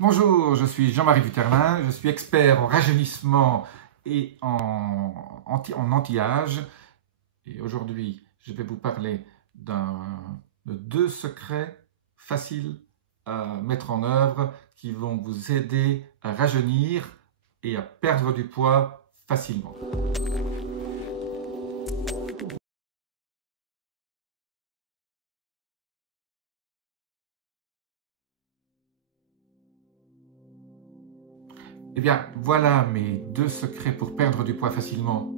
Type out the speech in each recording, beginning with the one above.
Bonjour, je suis Jean-Marie Duterlin, je suis expert en rajeunissement et en anti-âge. Et aujourd'hui, je vais vous parler de 2 secrets faciles à mettre en œuvre qui vont vous aider à rajeunir et à perdre du poids facilement. Eh bien, voilà mes 2 secrets pour perdre du poids facilement,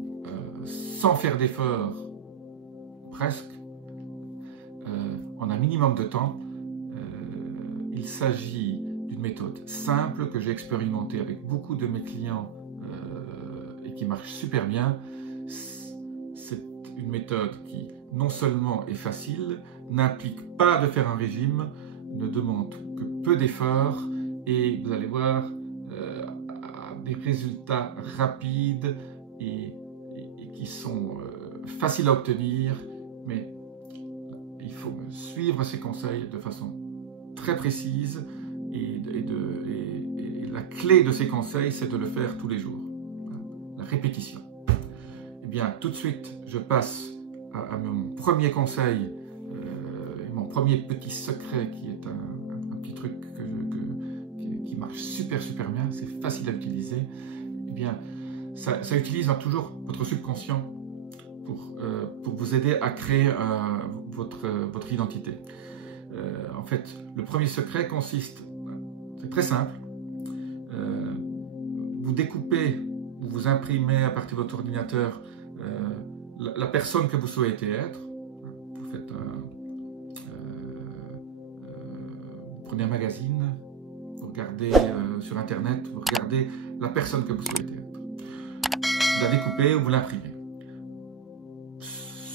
sans faire d'efforts, presque, en un minimum de temps. Il s'agit d'une méthode simple que j'ai expérimentée avec beaucoup de mes clients et qui marche super bien. C'est une méthode qui non seulement est facile, n'implique pas de faire un régime, ne demande que peu d'efforts et vous allez voir des résultats rapides et qui sont faciles à obtenir, mais il faut suivre ces conseils de façon très précise et la clé de ces conseils, c'est de le faire tous les jours, la répétition. Eh bien, tout de suite, je passe à mon premier conseil, mon premier petit secret qui est un petit truc qui marche super bien, c'est facile à utiliser. Eh bien, ça utilise toujours votre subconscient pour vous aider à créer votre identité. En fait, le premier secret consiste, c'est très simple, vous découpez, vous imprimez à partir de votre ordinateur la personne que vous souhaitez être. Vous faites vous prenez un magazine, vous regardez sur internet, vous regardez la personne que vous souhaitez être. Vous la découpez ou vous l'imprimez.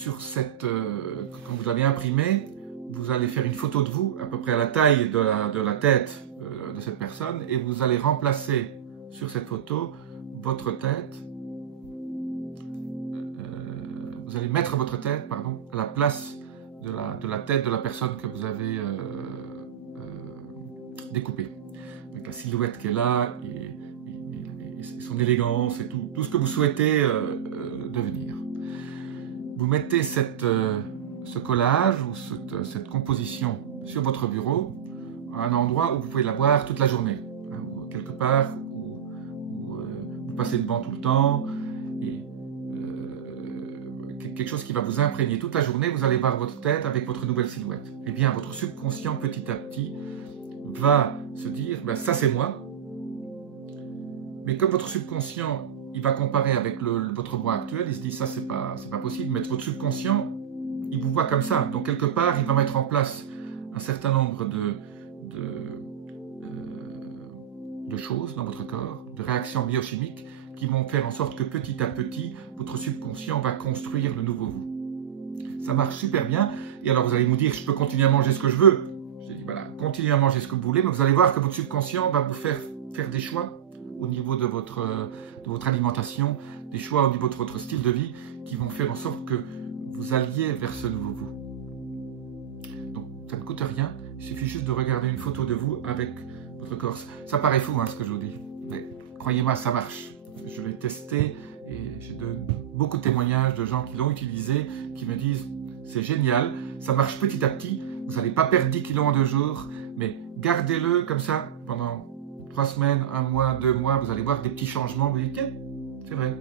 Quand vous l'avez imprimé, vous allez faire une photo de vous, à peu près à la taille de la tête de cette personne, et vous allez remplacer sur cette photo votre tête, vous allez mettre votre tête, pardon, à la place de la tête de la personne que vous avez découpée. Avec la silhouette qu'elle a, et son élégance, et tout ce que vous souhaitez devenir. Vous mettez ce collage ou cette composition sur votre bureau, à un endroit où vous pouvez la voir toute la journée, hein, ou quelque part où vous passez devant tout le temps, et quelque chose qui va vous imprégner toute la journée. Vous allez voir votre tête avec votre nouvelle silhouette. Eh bien, votre subconscient, petit à petit, va se dire, ben, ça c'est moi. Mais comme votre subconscient, il va comparer avec votre moi actuel, il se dit, ça c'est pas possible, mais votre subconscient, il vous voit comme ça. Donc quelque part, il va mettre en place un certain nombre de choses dans votre corps, de réactions biochimiques qui vont faire en sorte que petit à petit, votre subconscient va construire le nouveau vous. Ça marche super bien. Et alors vous allez me dire, je peux continuer à manger ce que je veux. J'ai dit, voilà, continuez à manger ce que vous voulez, mais vous allez voir que votre subconscient va vous faire des choix au niveau de votre alimentation, des choix au niveau de votre style de vie qui vont faire en sorte que vous alliez vers ce nouveau vous. Donc ça ne coûte rien, il suffit juste de regarder une photo de vous avec votre corps. Ça paraît fou hein, ce que je vous dis, mais croyez-moi, ça marche. Je l'ai testé et j'ai beaucoup de témoignages de gens qui l'ont utilisé, qui me disent c'est génial, ça marche petit à petit, vous n'allez pas perdre 10 kilos en 2 jours, mais gardez-le comme ça pendant 3 semaines, 1 mois, 2 mois, vous allez voir des petits changements, vous dites tiens, c'est vrai.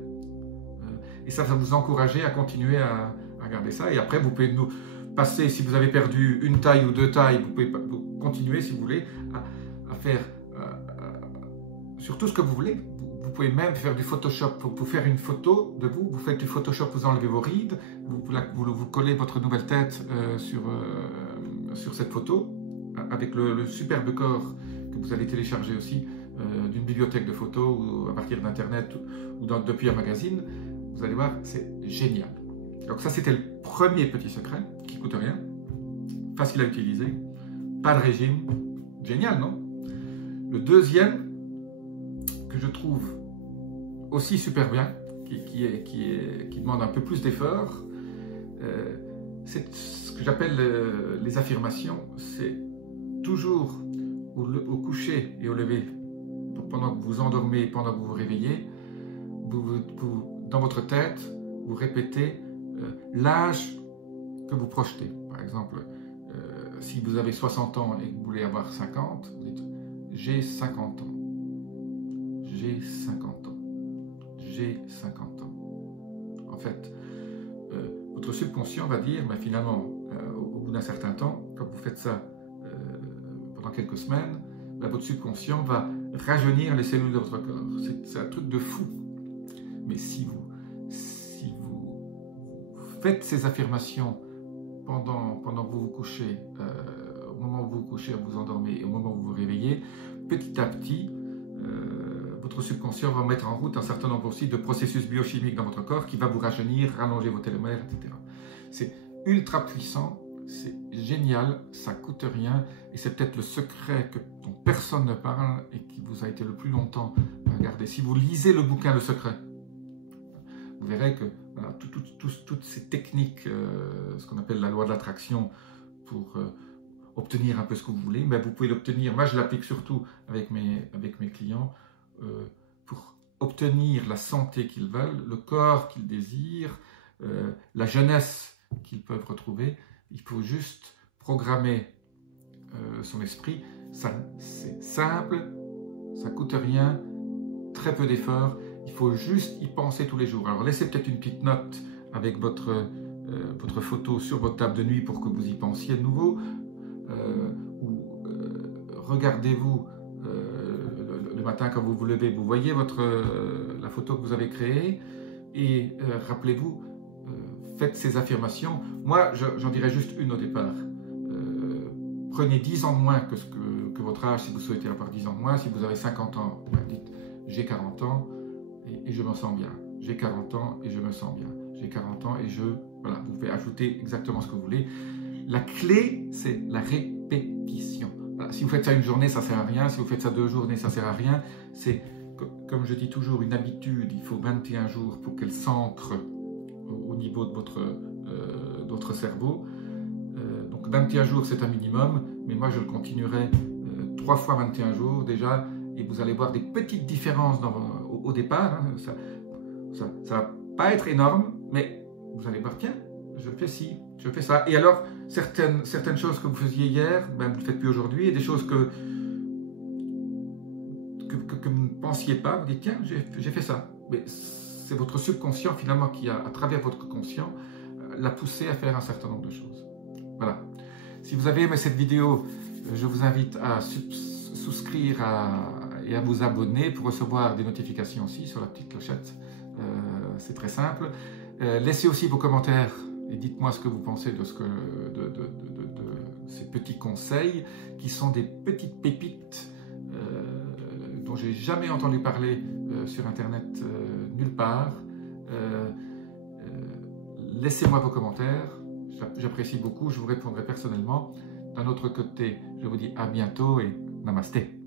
Et ça va vous encourager à continuer à garder ça. Et après, vous pouvez nous passer, si vous avez perdu 1 taille ou 2 tailles, vous pouvez continuer, si vous voulez, à faire sur tout ce que vous voulez. Vous pouvez même faire du Photoshop. Pour faire une photo de vous, vous faites du Photoshop, vous enlevez vos rides, vous collez votre nouvelle tête sur cette photo, avec le superbe corps que vous allez télécharger aussi d'une bibliothèque de photos ou à partir d'internet ou depuis un magazine. Vous allez voir, c'est génial. Donc ça, c'était le premier petit secret qui ne coûte rien, facile à utiliser, pas de régime, génial, non? Le deuxième, que je trouve aussi super bien, qui demande un peu plus d'effort, c'est ce que j'appelle les affirmations. C'est toujours au coucher et au lever, pendant que vous endormez, pendant que vous vous réveillez, dans votre tête, vous répétez l'âge que vous projetez. Par exemple, si vous avez 60 ans et que vous voulez avoir 50, vous dites « j'ai 50 ans, j'ai 50 ans, j'ai 50 ans ». En fait, votre subconscient va dire, mais finalement, au bout d'un certain temps, quand vous faites ça pendant quelques semaines, votre subconscient va rajeunir les cellules de votre corps. C'est un truc de fou. Mais si vous faites ces affirmations pendant que vous vous couchez, au moment où vous vous couchez, vous vous endormez, et au moment où vous vous réveillez, petit à petit, votre subconscient va mettre en route un certain nombre aussi de processus biochimiques dans votre corps qui va vous rajeunir, rallonger vos télomères, etc. C'est ultra puissant, c'est génial, ça coûte rien, et c'est peut-être le secret dont personne ne parle et qui vous a été le plus longtemps à garder. Si vous lisez le bouquin Le Secret, vous verrez que voilà, toutes ces techniques, ce qu'on appelle la loi de l'attraction, pour obtenir un peu ce que vous voulez, ben vous pouvez l'obtenir. Moi, je l'applique surtout avec mes clients pour obtenir la santé qu'ils veulent, le corps qu'ils désirent, la jeunesse qu'ils peuvent retrouver. Il faut juste programmer son esprit. C'est simple, ça ne coûte rien, très peu d'efforts. Il faut juste y penser tous les jours. Alors laissez peut-être une petite note avec votre photo sur votre table de nuit pour que vous y pensiez de nouveau. Ou regardez-vous le matin quand vous vous levez, vous voyez la photo que vous avez créée et rappelez-vous, faites ces affirmations. Moi, j'en dirais juste une au départ. Prenez 10 ans de moins que votre âge si vous souhaitez avoir 10 ans de moins. Si vous avez 50 ans, dites j'ai 40 ans et je me sens bien. J'ai 40 ans et je me sens bien. J'ai 40 ans et voilà, vous pouvez ajouter exactement ce que vous voulez. La clé, c'est la répétition. Voilà, si vous faites ça une journée, ça ne sert à rien. Si vous faites ça 2 journées, ça ne sert à rien. C'est, comme je dis toujours, une habitude. Il faut 21 jours pour qu'elle s'ancre au niveau de votre cerveau. Donc 21 jours, c'est un minimum. Mais moi, je le continuerai 3 fois 21 jours déjà. Et vous allez voir des petites différences au départ. Hein. Ça ne va pas être énorme, mais vous allez voir, tiens, je fais ci, je fais ça. Et alors, certaines choses que vous faisiez hier, ben, vous ne le faites plus aujourd'hui. Et des choses que vous ne pensiez pas, vous dites, tiens, j'ai fait ça. Mais c'est votre subconscient, finalement, qui a, à travers votre conscient, l'a poussé à faire un certain nombre de choses. Voilà. Si vous avez aimé cette vidéo, je vous invite à souscrire et à vous abonner pour recevoir des notifications aussi sur la petite clochette. C'est très simple. Laissez aussi vos commentaires et dites-moi ce que vous pensez de ces petits conseils qui sont des petites pépites dont j'ai jamais entendu parler sur internet nulle part. Laissez-moi vos commentaires, j'apprécie beaucoup, je vous répondrai personnellement. D'un autre côté, je vous dis à bientôt et namasté.